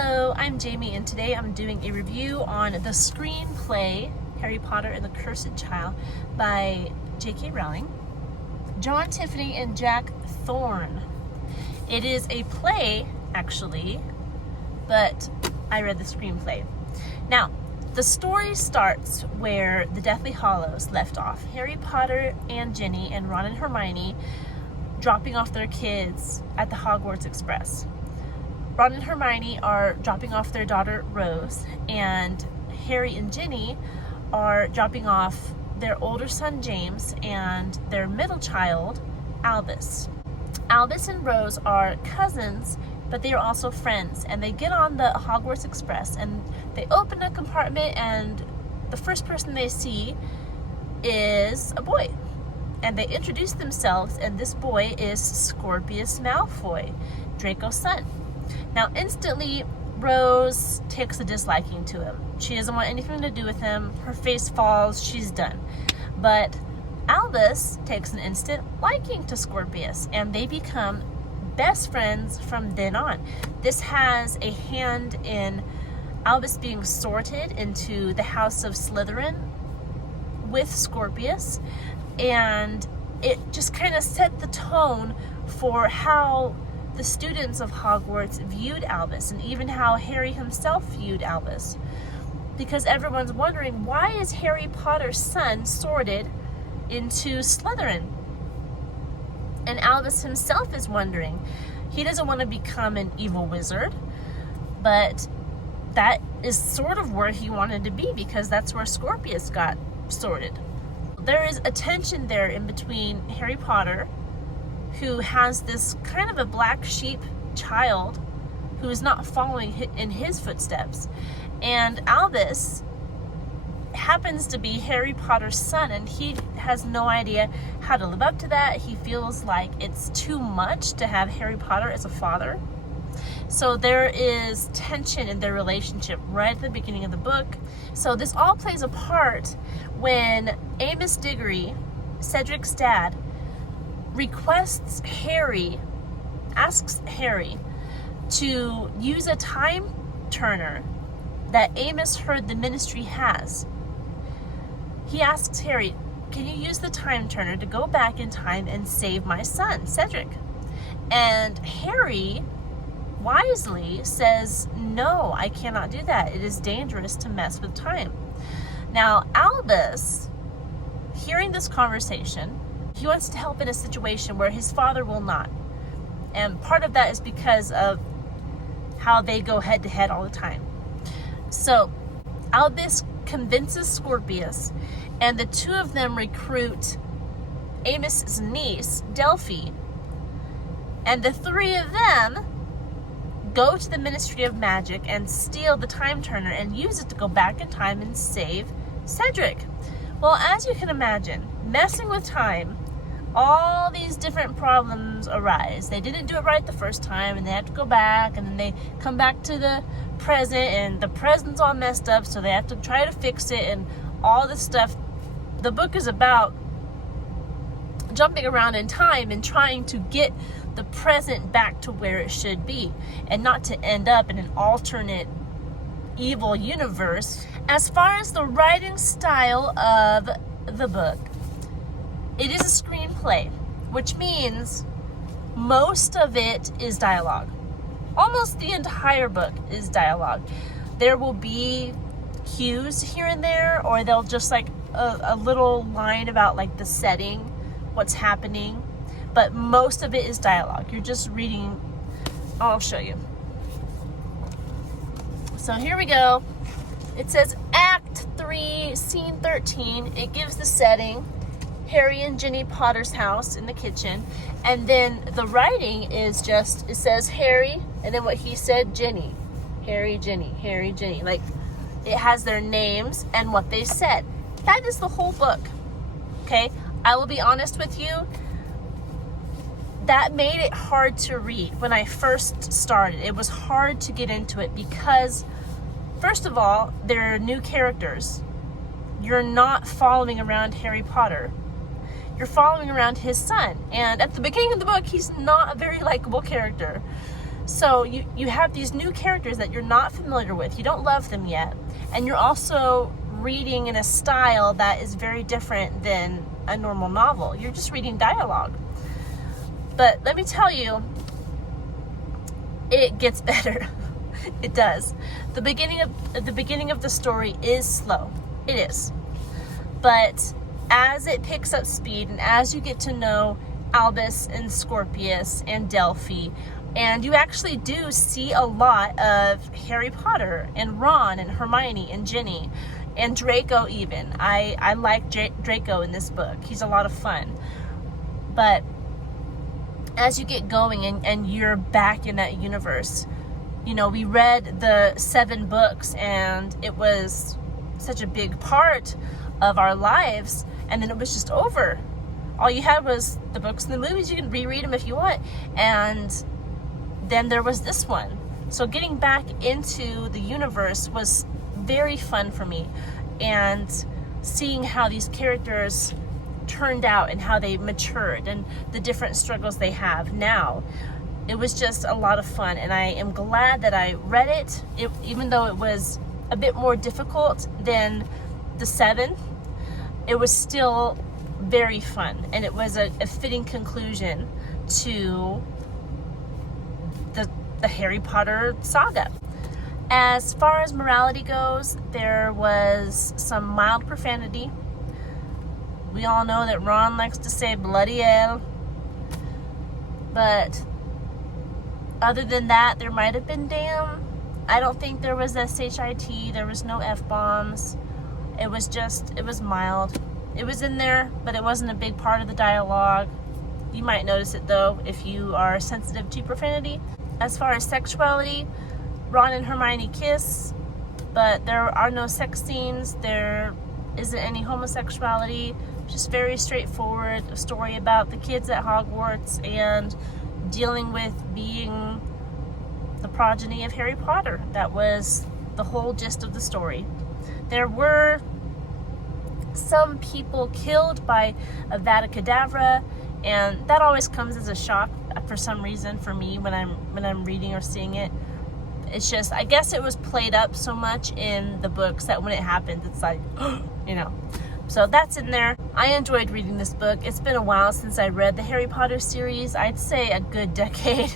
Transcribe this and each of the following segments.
Hello, I'm Jamie, and today I'm doing a review on the screenplay Harry Potter and the Cursed Child by J.K. Rowling, John Tiffany, and Jack Thorne. It is a play, actually, but I read the screenplay. Now, the story starts where the Deathly Hallows left off. Harry Potter and Ginny and Ron and Hermione dropping off their kids at the Hogwarts Express. Ron and Hermione are dropping off their daughter Rose, and Harry and Ginny are dropping off their older son James and their middle child Albus. Albus and Rose are cousins, but they are also friends, and they get on the Hogwarts Express and they open a compartment, and the first person they see is a boy, and they introduce themselves, and this boy is Scorpius Malfoy, Draco's son. Now, instantly, Rose takes a disliking to him. She doesn't want anything to do with him. Her face falls. She's done. But Albus takes an instant liking to Scorpius, and they become best friends from then on. This has a hand in Albus being sorted into the House of Slytherin with Scorpius, and it just kind of set the tone for how the students of Hogwarts viewed Albus, and even how Harry himself viewed Albus. Because everyone's wondering, why is Harry Potter's son sorted into Slytherin? And Albus himself is wondering. He doesn't want to become an evil wizard, but that is sort of where he wanted to be, because that's where Scorpius got sorted. There is a tension there in between Harry Potter, who has this kind of a black sheep child who is not following in his footsteps, and Albus happens to be Harry Potter's son, and he has no idea how to live up to that. He feels like it's too much to have Harry Potter as a father. So there is tension in their relationship right at the beginning of the book. So this all plays a part when Amos Diggory, Cedric's dad, asks Harry to use a time turner that Amos heard the ministry has. He asks Harry, can you use the time turner to go back in time and save my son, Cedric? And Harry wisely says, no, I cannot do that. It is dangerous to mess with time. Now, Albus, hearing this conversation, he wants to help in a situation where his father will not. And part of that is because of how they go head to head all the time. So Albus convinces Scorpius, and the two of them recruit Amos's niece, Delphi. And the three of them go to the Ministry of Magic and steal the time turner and use it to go back in time and save Cedric. Well, as you can imagine, messing with time, all these different problems arise. They didn't do it right the first time, and they have to go back, and then they come back to the present, and the present's all messed up, so they have to try to fix it, and all this stuff. The book is about jumping around in time and trying to get the present back to where it should be, and not to end up in an alternate evil universe. As far as the writing style of the book, it is a screenplay, which means most of it is dialogue. Almost the entire book is dialogue. There will be cues here and there, or they'll just like a little line about like the setting, what's happening, but most of it is dialogue. You're just reading. I'll show you. So here we go. It says Act 3, Scene 13. It gives the setting, Harry and Ginny Potter's house in the kitchen, and then the writing is just, it says Harry, and then what he said, Ginny. Harry, Ginny, Harry, Ginny. Like, it has their names and what they said. That is the whole book. Okay? I will be honest with you, that made it hard to read when I first started. It was hard to get into it because, first of all, there are new characters. You're not following around Harry Potter. You're following around his son. And at the beginning of the book, he's not a very likable character. So you have these new characters that you're not familiar with. You don't love them yet. And you're also reading in a style that is very different than a normal novel. You're just reading dialogue. But let me tell you, it gets better. It does. The beginning of the story is slow. It is. But as it picks up speed and as you get to know Albus and Scorpius and Delphi, and you actually do see a lot of Harry Potter and Ron and Hermione and Ginny and Draco even. I like Draco in this book. He's a lot of fun. But as you get going and you're back in that universe, you know, we read the 7 books and it was such a big part of our lives, and then it was just over. All you had was the books and the movies. You can reread them if you want. And then there was this one. So getting back into the universe was very fun for me, and seeing how these characters turned out and how they matured and the different struggles they have now. It was just a lot of fun, and I am glad that I read it, even though it was a bit more difficult than the 7. It was still very fun, and it was a fitting conclusion to the Harry Potter saga. As far as morality goes, there was some mild profanity. We all know that Ron likes to say bloody hell, but other than that, there might have been damn. I don't think there was SHIT, there was no F-bombs. It was mild. It was in there, but it wasn't a big part of the dialogue. You might notice it though if you are sensitive to profanity. As far as sexuality, Ron and Hermione kiss, but there are no sex scenes. There isn't any homosexuality. Just very straightforward, a story about the kids at Hogwarts and dealing with being the progeny of Harry Potter. That was the whole gist of the story. There were some people killed by Avada Kedavra, and that always comes as a shock for some reason for me when I'm reading or seeing it. It's just, I guess it was played up so much in the books that when it happens, it's like, you know. So that's in there. I enjoyed reading this book. It's been a while since I read the Harry Potter series. I'd say a good decade.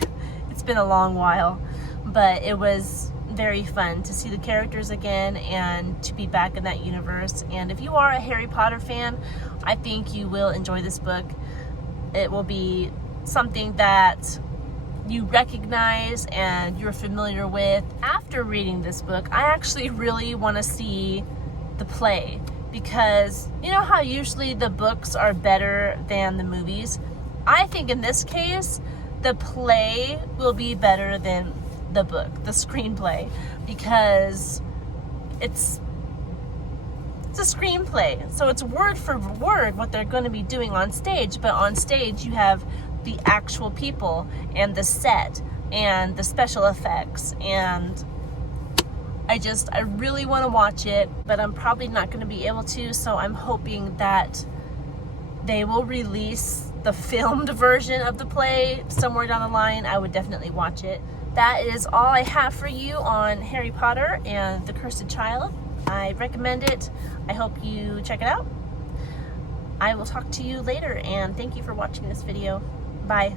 It's been a long while, but it was very fun to see the characters again and to be back in that universe. And if you are a Harry Potter fan, I think you will enjoy this book. It will be something that you recognize and you're familiar with. After reading this book, I actually really want to see the play, because you know how usually the books are better than the movies? I think in this case, the play will be better than the book, the screenplay, because it's a screenplay. So it's word for word what they're going to be doing on stage, but on stage you have the actual people and the set and the special effects, and I really want to watch it, but I'm probably not going to be able to, so I'm hoping that they will release the filmed version of the play somewhere down the line. I would definitely watch it. That is all I have for you on Harry Potter and the Cursed Child. I recommend it. I hope you check it out. I will talk to you later, and thank you for watching this video. Bye.